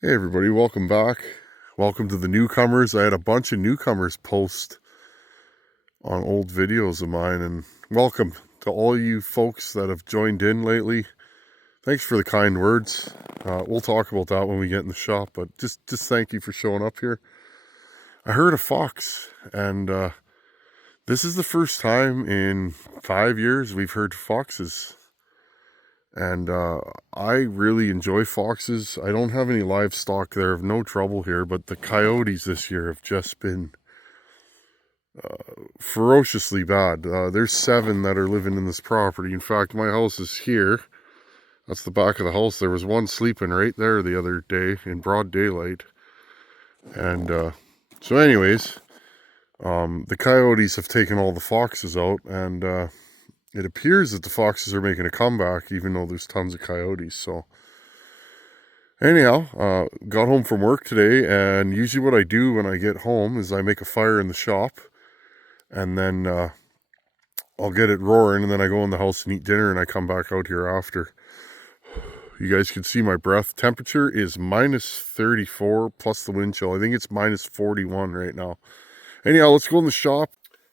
Hey everybody, welcome back. Welcome to the newcomers. I had a bunch of newcomers post on old videos of mine, and welcome to all you folks that have joined in lately. Thanks for the kind words. We'll talk about that when we get in the shop, but just thank you for showing up here. I heard a fox, and this is the first time in 5 years we've heard foxes. And I really enjoy foxes. I don't have any livestock there. I have no trouble here, but the coyotes this year have just been ferociously bad. There's 7 that are living in this property. In fact, my house is here. That's the back of the house. There was one sleeping right there the other day in broad daylight. And so anyways, the coyotes have taken all the foxes out, and it appears that the foxes are making a comeback, even though there's tons of coyotes. So anyhow, got home from work today, and usually what I do when I get home is I make a fire in the shop, and then I'll get it roaring, and then I go in the house and eat dinner, and I come back out here after. You guys can see my breath. Temperature is minus 34 plus the wind chill. I think it's minus 41 right now. Anyhow, let's go in the shop.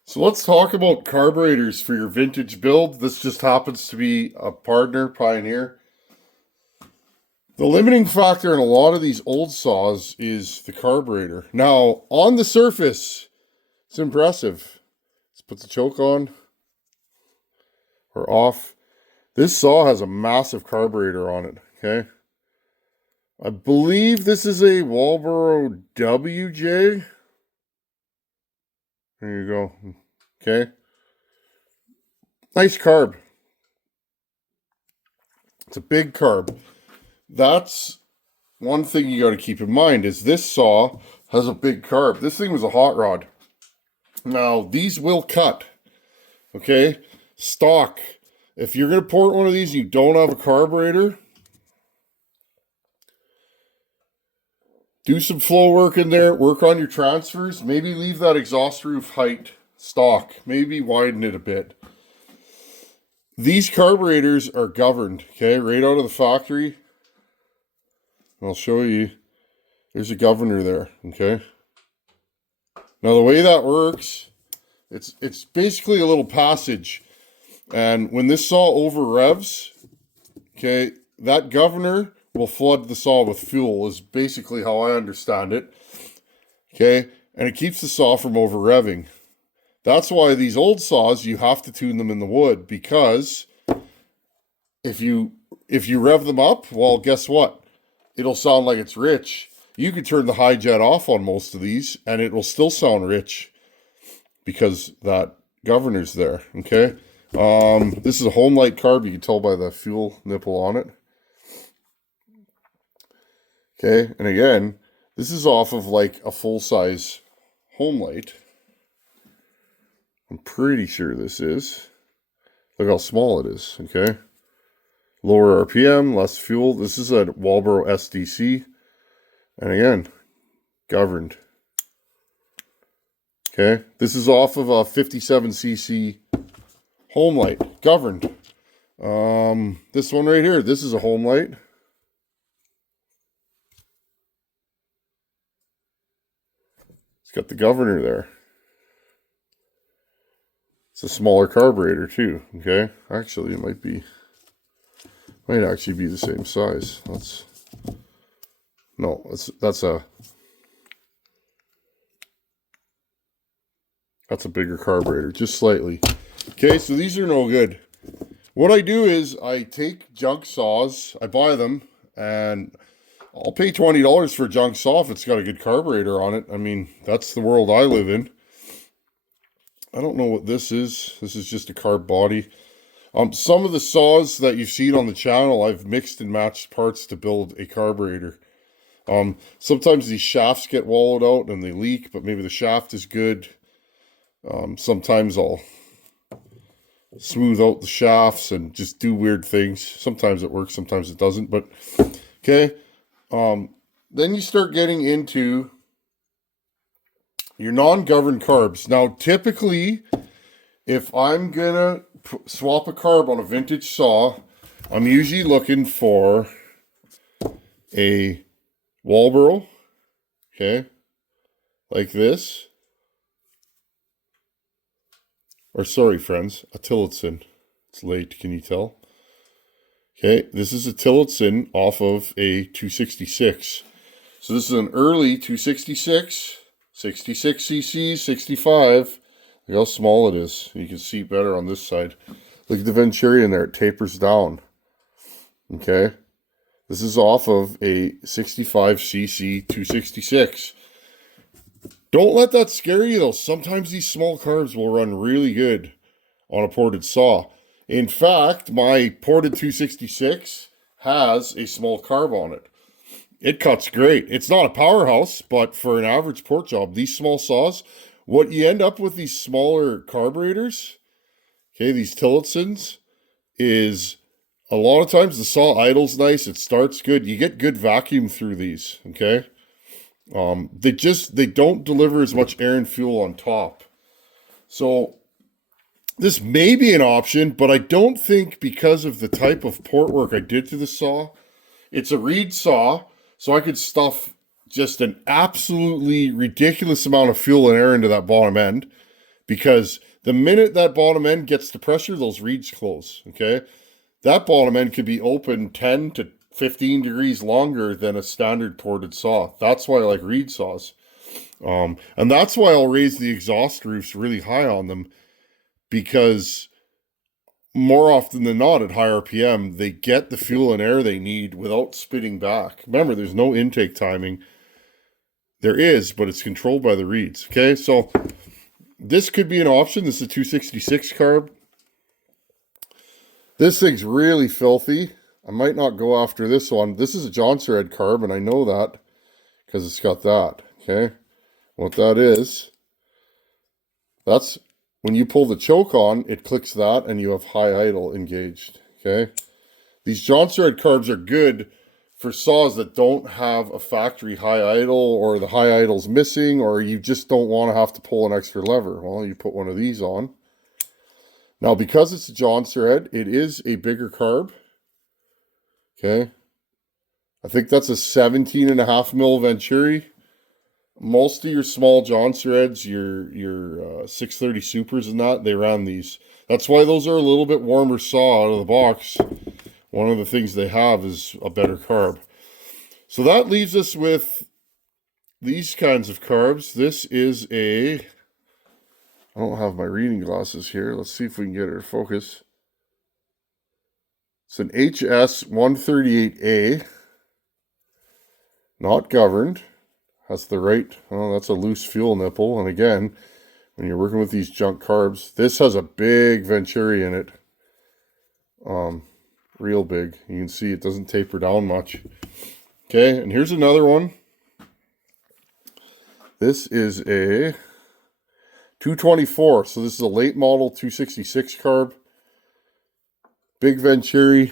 So let's talk about carburetors for your vintage build. This just happens to be a partner, Pioneer. The limiting factor in a lot of these old saws is the carburetor. Now, on the surface, it's impressive. Let's put the choke on or off. This saw has a massive carburetor on it, okay? I believe this is a Walbro WJ. There you go. Okay. Nice carb. It's a big carb. That's one thing you got to keep in mind is this saw has a big carb. This thing was a hot rod. Now, these will cut. Okay? Stock. If you're going to port one of these and you don't have a carburetor, do some flow work in there. Work on your transfers. Maybe leave that exhaust roof height stock. Maybe widen it a bit. These carburetors are governed, okay, right out of the factory. I'll show you. There's a governor there, okay? Now the way that works, it's basically a little passage. And when this saw over revs, okay, that governor will flood the saw with fuel is basically how I understand it. Okay, and it keeps the saw from over revving. That's why these old saws, you have to tune them in the wood, because if you rev them up, well, guess what? It'll sound like it's rich. You could turn the high jet off on most of these and it will still sound rich because that governor's there, okay? This is a home light carb. You can tell by the fuel nipple on it. Okay, and again, this is off of like a full-size home light. I'm pretty sure this is. Look how small it is, okay? Lower RPM, less fuel. This is a Walbro SDC. And again, governed. Okay, this is off of a 57cc home light, governed. This one right here, this is a home light. It's got the governor there. It's a smaller carburetor too, okay? Actually, it might actually be the same size. That's a bigger carburetor, just slightly. Okay, so these are no good. What I do is I take junk saws, I buy them, and I'll pay $20 for a junk saw if it's got a good carburetor on it. I mean, that's the world I live in. I don't know what this is. This is just a carb body. Some of the saws that you've seen on the channel, I've mixed and matched parts to build a carburetor. Sometimes these shafts get wallowed out and they leak, but maybe the shaft is good. Sometimes I'll smooth out the shafts and just do weird things. Sometimes it works, sometimes it doesn't, but okay. Then you start getting into your non-governed carbs. Now, typically, if I'm gonna swap a carb on a vintage saw, I'm usually looking for a Walbro, okay, like this. Or sorry, friends, a Tillotson. It's late, can you tell? Okay, this is a Tillotson off of a 266. So this is an early 266, 66 cc, 65. Look how small it is. You can see better on this side. Look at the Venturi in there. It tapers down. Okay. This is off of a 65cc 266. Don't let that scare you, though. Sometimes these small carbs will run really good on a ported saw. In fact, my ported 266 has a small carb on it. It cuts great. It's not a powerhouse, but for an average port job, these small saws, what you end up with these smaller carburetors, okay, these Tillotsons, is a lot of times the saw idles nice. It starts good. You get good vacuum through these, okay? They don't deliver as much air and fuel on top. So this may be an option, but I don't think because of the type of port work I did to the saw. It's a reed saw, so I could stuff just an absolutely ridiculous amount of fuel and air into that bottom end, because the minute that bottom end gets to pressure, those reeds close, okay? That bottom end could be open 10 to 15 degrees longer than a standard ported saw. That's why I like reed saws. And that's why I'll raise the exhaust roofs really high on them, because more often than not at high RPM, they get the fuel and air they need without spitting back. Remember, there's no intake timing. There is, but it's controlled by the reeds. Okay, so this could be an option. This is a 266 carb. This thing's really filthy. I might not go after this one. This is a Johnson Red carb, and I know that because it's got that. Okay, what that is, that's when you pull the choke on, it clicks that, and you have high idle engaged. Okay, these Johnson Red carbs are good for saws that don't have a factory high idle, or the high idle's missing, or you just don't want to have to pull an extra lever. Well, you put one of these on. Now, because it's a Johnson Red, it is a bigger carb. Okay. I think that's a 17.5 mil Venturi. Most of your small Johnson Reds, your 630 Supers and that, they ran these. That's why those are a little bit warmer saw out of the box. One of the things they have is a better carb. So that leaves us with these kinds of carbs. This is a... I don't have my reading glasses here. Let's see if we can get it to focus. It's an HS 138A. Not governed. Has the right... Oh, that's a loose fuel nipple. And again, when you're working with these junk carbs, this has a big Venturi in it. Real big. You can see it doesn't taper down much. Okay, and here's another one. This is a 224. So this is a late model 266 carb. Big Venturi.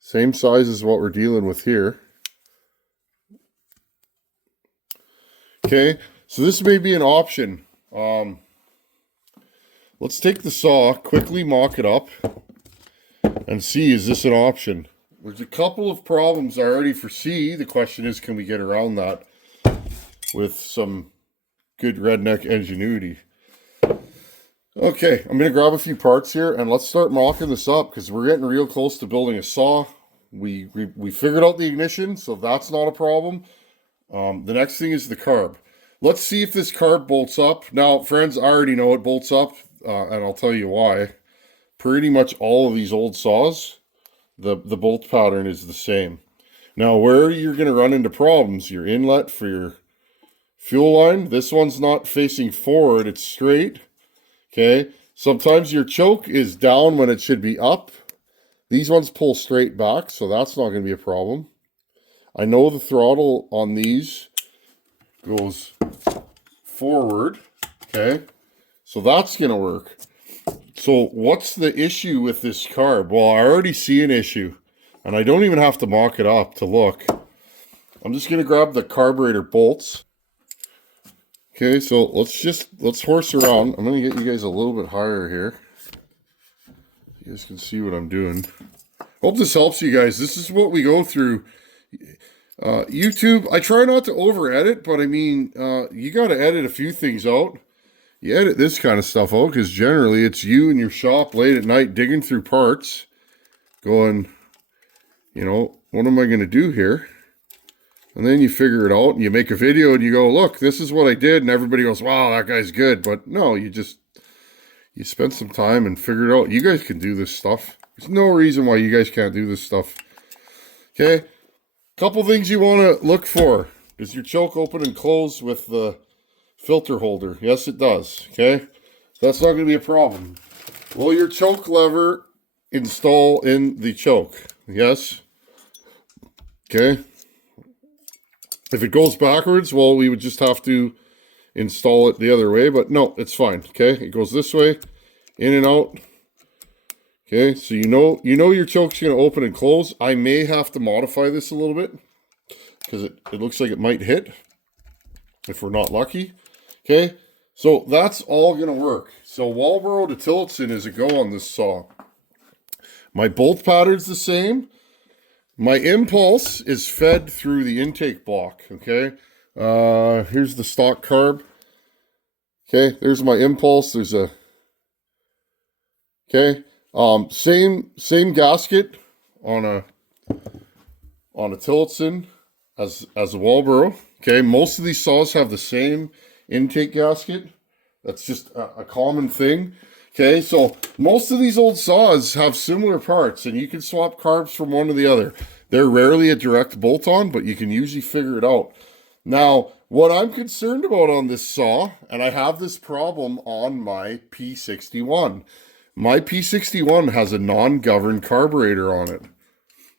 Same size as what we're dealing with here. Okay, so this may be an option. Let's take the saw, quickly mock it up, and see, is this an option? There's a couple of problems I already foresee. The question is, can we get around that with some good redneck ingenuity? Okay, I'm going to grab a few parts here, and let's start mocking this up, because we're getting real close to building a saw. We figured out the ignition, so that's not a problem. The next thing is the carb. Let's see if this carb bolts up. Now, friends, I already know it bolts up, and I'll tell you why. Pretty much all of these old saws, the bolt pattern is the same. Now, where you're going to run into problems, your inlet for your fuel line, this one's not facing forward, it's straight. Okay, sometimes your choke is down when it should be up. These ones pull straight back, so that's not going to be a problem. I know the throttle on these goes forward, okay? So that's going to work. So what's the issue with this carb? Well, I already see an issue, and I don't even have to mock it up to look. I'm just going to grab the carburetor bolts. Okay, so let's horse around. I'm going to get you guys a little bit higher here. You guys can see what I'm doing. Hope this helps you guys. This is what we go through. YouTube, I try not to over edit, but I mean, you got to edit a few things out. You edit this kind of stuff out because generally it's you in your shop late at night digging through parts going, you know, what am I going to do here? And then you figure it out and you make a video and you go, look, this is what I did. And everybody goes, wow, that guy's good. But no, you spend some time and figure it out. You guys can do this stuff. There's no reason why you guys can't do this stuff. Okay. Couple things you want to look for. Does your choke open and close with the filter holder? Yes, it does. Okay. That's not going to be a problem. Will your choke lever install in the choke? Yes. Okay. If it goes backwards, well, we would just have to install it the other way, but no, it's fine. Okay. It goes this way, in and out. Okay. So you know your choke's going to open and close. I may have to modify this a little bit because it looks like it might hit if we're not lucky. Okay. So that's all going to work. So Walbro to Tillotson is a go on this saw. My bolt pattern's the same. My impulse is fed through the intake block, okay? Here's the stock carb. Okay, there's my impulse. There's a... Okay, same gasket on a Tillotson as a Walbro. Okay, most of these saws have the same intake gasket. That's just a common thing. Okay, so most of these old saws have similar parts, and you can swap carbs from one to the other. They're rarely a direct bolt-on, but you can usually figure it out. Now, what I'm concerned about on this saw, and I have this problem on my P61. My P61 has a non-governed carburetor on it.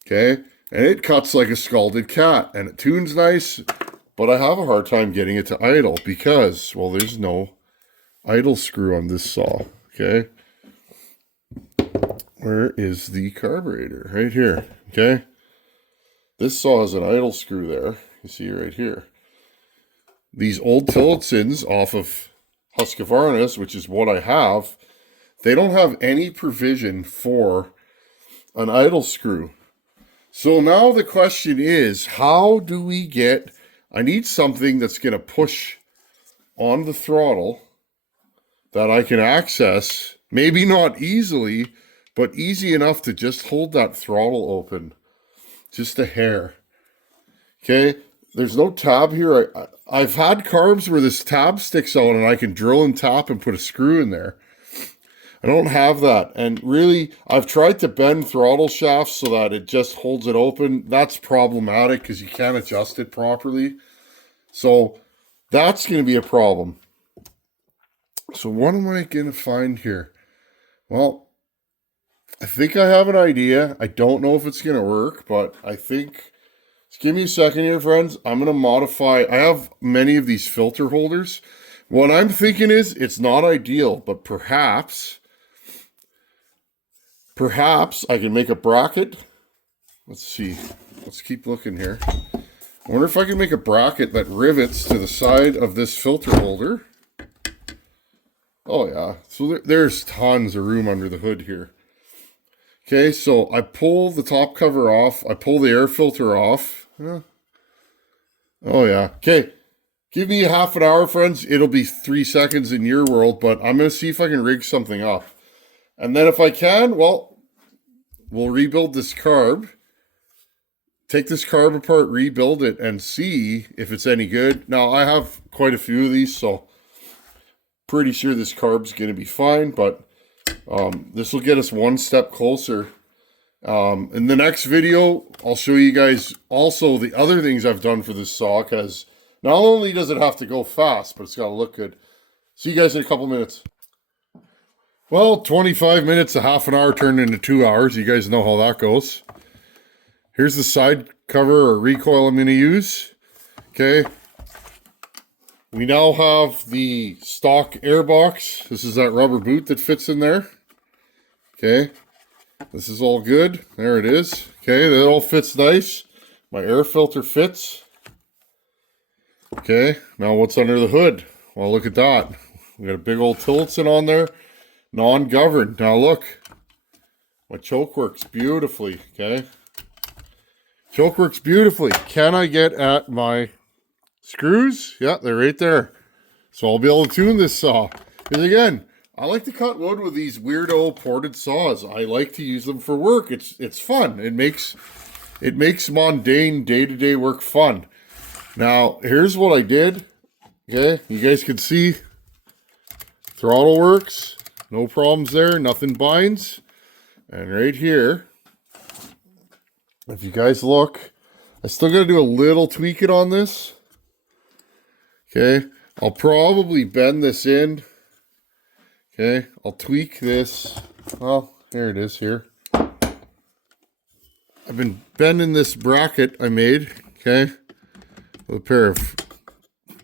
Okay, and it cuts like a scalded cat, and it tunes nice, but I have a hard time getting it to idle because, well, there's no idle screw on this saw. Okay, where is the carburetor? Right here. Okay, this saw has an idle screw there. You see right here. These old Tillotsons off of Husqvarna's, which is what I have, they don't have any provision for an idle screw. So now the question is, how do we get... I need something that's going to push on the throttle that I can access, maybe not easily, but easy enough to just hold that throttle open. Just a hair. Okay, there's no tab here. I've had carbs where this tab sticks out and I can drill and tap and put a screw in there. I don't have that. And really, I've tried to bend throttle shafts so that it just holds it open. That's problematic because you can't adjust it properly. So that's going to be a problem. So what am I going to find here? Well, I think I have an idea. I don't know if it's going to work, but I think... Just give me a second here, friends. I'm going to modify... I have many of these filter holders. What I'm thinking is, it's not ideal, but perhaps I can make a bracket. Let's see. Let's keep looking here. I wonder if I can make a bracket that rivets to the side of this filter holder. Oh, yeah. So there's tons of room under the hood here. Okay, so I pull the top cover off. I pull the air filter off. Oh, yeah. Okay, give me a half an hour, friends. It'll be 3 seconds in your world, but I'm going to see if I can rig something up. And then if I can, well, we'll rebuild this carb. Take this carb apart, rebuild it, and see if it's any good. Now, I have quite a few of these, so pretty sure this carb's going to be fine, but this will get us one step closer. In the next video, I'll show you guys also the other things I've done for this saw, because not only does it have to go fast, but it's got to look good. See you guys in a couple minutes. Well, 25 minutes, a half an hour turned into 2 hours. You guys know how that goes. Here's the side cover or recoil I'm going to use. Okay. We now have the stock air box. This is that rubber boot that fits in there. Okay. This is all good. There it is. Okay, that all fits nice. My air filter fits. Okay, now what's under the hood? Well, look at that. We got a big old Tillotson on there. Non-governed. Now look. My choke works beautifully, okay? Choke works beautifully. Can I get at my screws? Yeah, they're right there. So I'll be able to tune this saw. Because again, I like to cut wood with these weirdo ported saws. I like to use them for work. It's fun. It makes mundane day-to-day work fun. Now, here's what I did. Okay, you guys can see throttle works. No problems there. Nothing binds. And right here, if you guys look, I still got to do a little tweaking on this. Okay, I'll probably bend this in. Okay, I'll tweak this. Well, here it is here. I've been bending this bracket I made, okay, with a pair of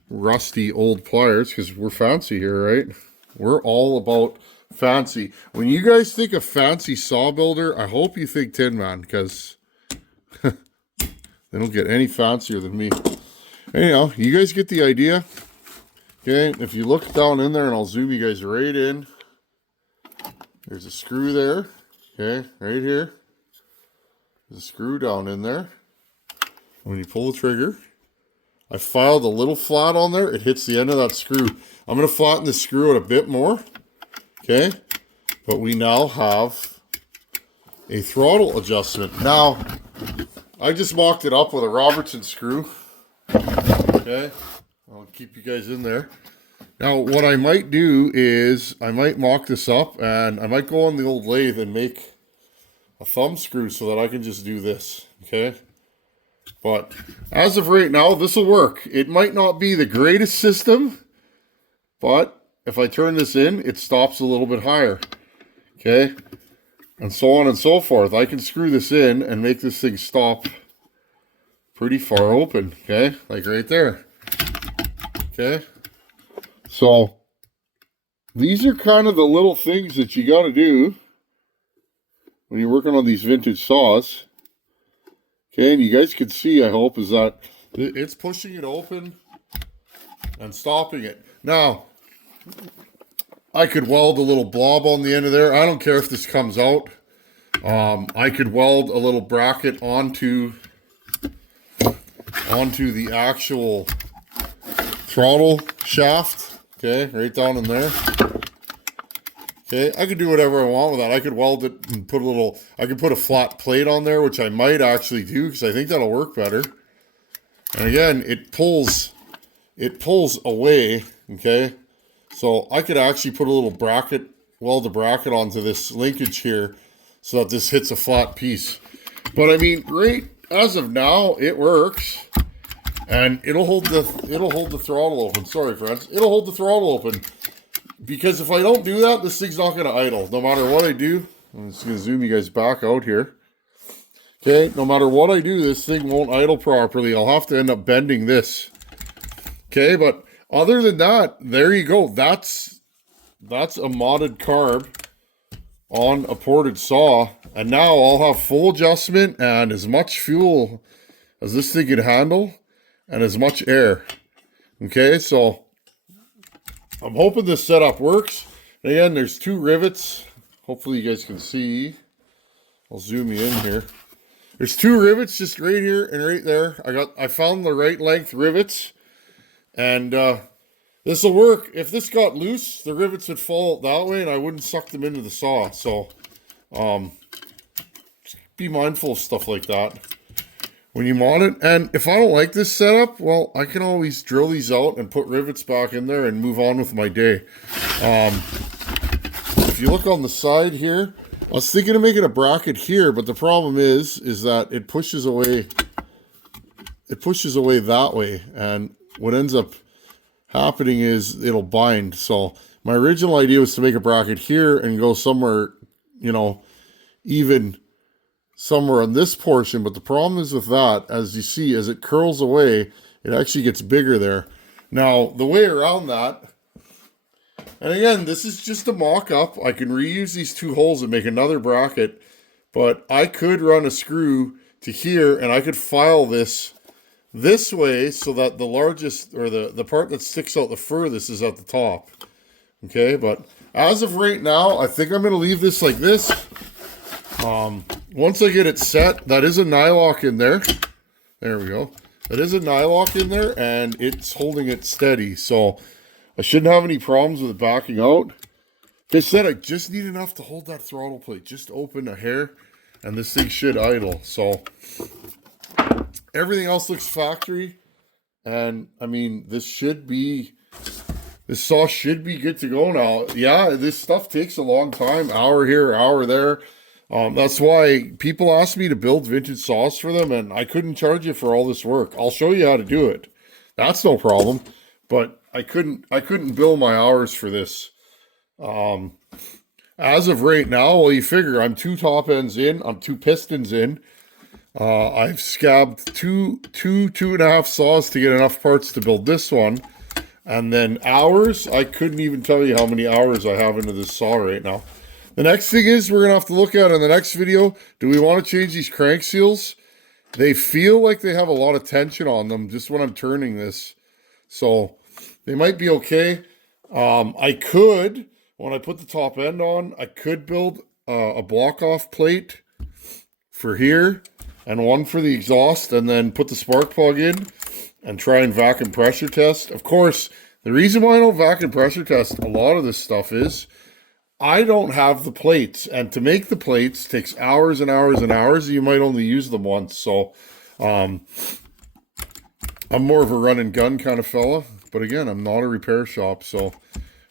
rusty old pliers, because we're fancy here, right? We're all about fancy. When you guys think of fancy saw builder, I hope you think Tin Man, because they don't get any fancier than me. Anyhow, you guys get the idea. Okay, if you look down in there, and I'll zoom you guys right in. There's a screw there. Okay, right here. There's a screw down in there. When you pull the trigger, I filed a little flat on there. It hits the end of that screw. I'm going to flatten the screw out a bit more. Okay, but we now have a throttle adjustment. Now, I just mocked it up with a Robertson screw. Okay, I'll keep you guys in there. Now, what I might do is I might mock this up, and I might go on the old lathe and make a thumb screw so that I can just do this. Okay, but as of right now, this will work. It might not be the greatest system, but if I turn this in, it stops a little bit higher. Okay, and so on and so forth. I can screw this in and make this thing stop pretty far open. Okay, like right there. Okay, so these are kind of the little things that you got to do when you're working on these vintage saws. Okay, and you guys can see, I hope, is that it's pushing it open and stopping it. Now, I could weld a little blob on the end of there. I don't care if this comes out. I could weld a little bracket onto the actual throttle shaft. Okay, right down in there. Okay, I could do whatever I want with that. I could weld it and put a little, I could put a flat plate on there, which I might actually do, because I think that'll work better. And again, it pulls away, okay? So I could actually put a little bracket, weld a bracket onto this linkage here so that this hits a flat piece. But I mean, right as of now, it works. And it'll hold the throttle open. Sorry, friends. It'll hold the throttle open. Because if I don't do that, this thing's not going to idle. No matter what I do. I'm just going to zoom you guys back out here. Okay, no matter what I do, this thing won't idle properly. I'll have to end up bending this. Okay, but other than that, there you go. That's a modded carb on a ported saw. And now I'll have full adjustment and as much fuel as this thing can handle. And as much air. Okay, so I'm hoping this setup works. And again, there's two rivets. Hopefully you guys can see. I'll zoom you in here. There's two rivets just right here and right there. I found the right length rivets. And this will work. If this got loose, the rivets would fall that way and I wouldn't suck them into the saw. So be mindful of stuff like that when you mod it. And if I don't like this setup, well, I can always drill these out and put rivets back in there and move on with my day. If you look on the side here, I was thinking of making a bracket here, but the problem is that it pushes away that way, and what ends up happening is it'll bind. So my original idea was to make a bracket here and go somewhere, you know, even somewhere on this portion, but the problem is with that, as you see, as it curls away, it actually gets bigger there. Now, the way around that, and again, this is just a mock-up. I can reuse these two holes and make another bracket, but I could run a screw to here, and I could file this way so that the largest, or the part that sticks out the furthest is at the top. Okay, but as of right now, I think I'm going to leave this like this. Once I get it set, that is a nylock in there. There we go. That is a nylock in there, and it's holding it steady. So I shouldn't have any problems with it backing out. Like I said, I just need enough to hold that throttle plate. Just open a hair, and this thing should idle. So everything else looks factory. And, I mean, this saw should be good to go now. Yeah, this stuff takes a long time. Hour here, hour there. That's why people ask me to build vintage saws for them, and I couldn't charge you for all this work. I'll show you how to do it. That's no problem. But I couldn't bill my hours for this. As of right now, well, you figure I'm 2 top ends in, I'm 2 pistons in. I've scabbed two and a half saws to get enough parts to build this one. And then hours, I couldn't even tell you how many hours I have into this saw right now. The next thing is we're going to have to look at in the next video, do we want to change these crank seals? They feel like they have a lot of tension on them just when I'm turning this. So they might be okay. I could, when I put the top end on, I could build a block off plate for here and one for the exhaust, and then put the spark plug in and try and vacuum pressure test. Of course, the reason why I don't vacuum pressure test a lot of this stuff is I don't have the plates, and to make the plates takes hours and hours and hours. You might only use them once. So I'm more of a run and gun kind of fella, but again, I'm not a repair shop, so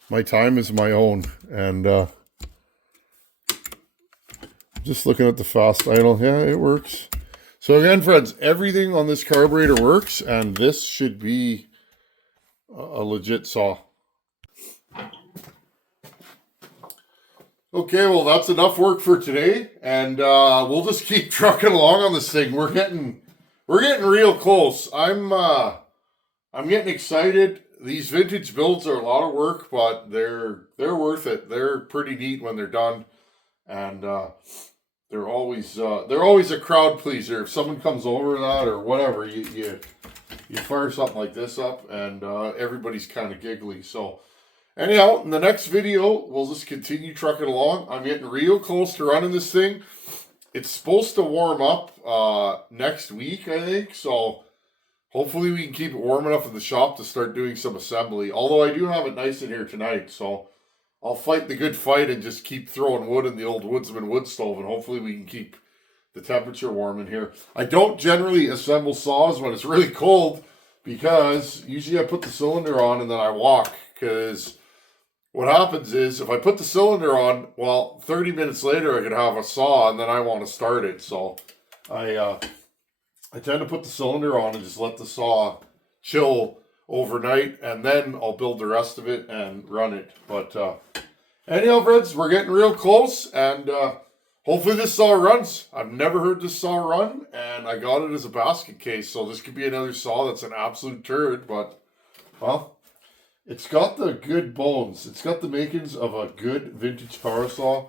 my time is my own. And just looking at the fast idle, yeah, it works. So again, friends, everything on this carburetor works, and this should be a legit saw. Okay, well, that's enough work for today, and we'll just keep trucking along on this thing. We're getting real close. I'm getting excited. These vintage builds are a lot of work, but they're worth it. They're pretty neat when they're done, and they're always a crowd pleaser. If someone comes over that or whatever, you fire something like this up, and everybody's kind of giggly. So anyhow, in the next video, we'll just continue trucking along. I'm getting real close to running this thing. It's supposed to warm up next week, I think. So hopefully we can keep it warm enough in the shop to start doing some assembly. Although I do have it nice in here tonight, so I'll fight the good fight and just keep throwing wood in the old Woodsman wood stove, and hopefully we can keep the temperature warm in here. I don't generally assemble saws when it's really cold, because usually I put the cylinder on and then I walk, because what happens is if I put the cylinder on, well, 30 minutes later I could have a saw and then I want to start it. So I tend to put the cylinder on and just let the saw chill overnight, and then I'll build the rest of it and run it. But anyhow, friends, we're getting real close, and hopefully this saw runs. I've never heard this saw run, and I got it as a basket case, so this could be another saw that's an absolute turd, but, well, it's got the good bones. It's got the makings of a good vintage power saw.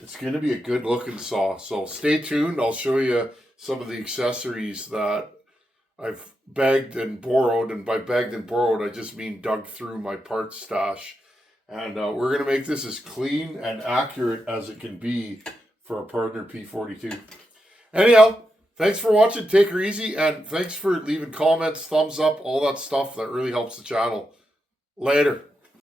It's going to be a good looking saw, so stay tuned. I'll show you some of the accessories that I've bagged and borrowed, and by bagged and borrowed, I just mean dug through my parts stash. And we're going to make this as clean and accurate as it can be for a partner P42. Anyhow, thanks for watching. Take her easy, and thanks for leaving comments, thumbs up, all that stuff. That really helps the channel. Later.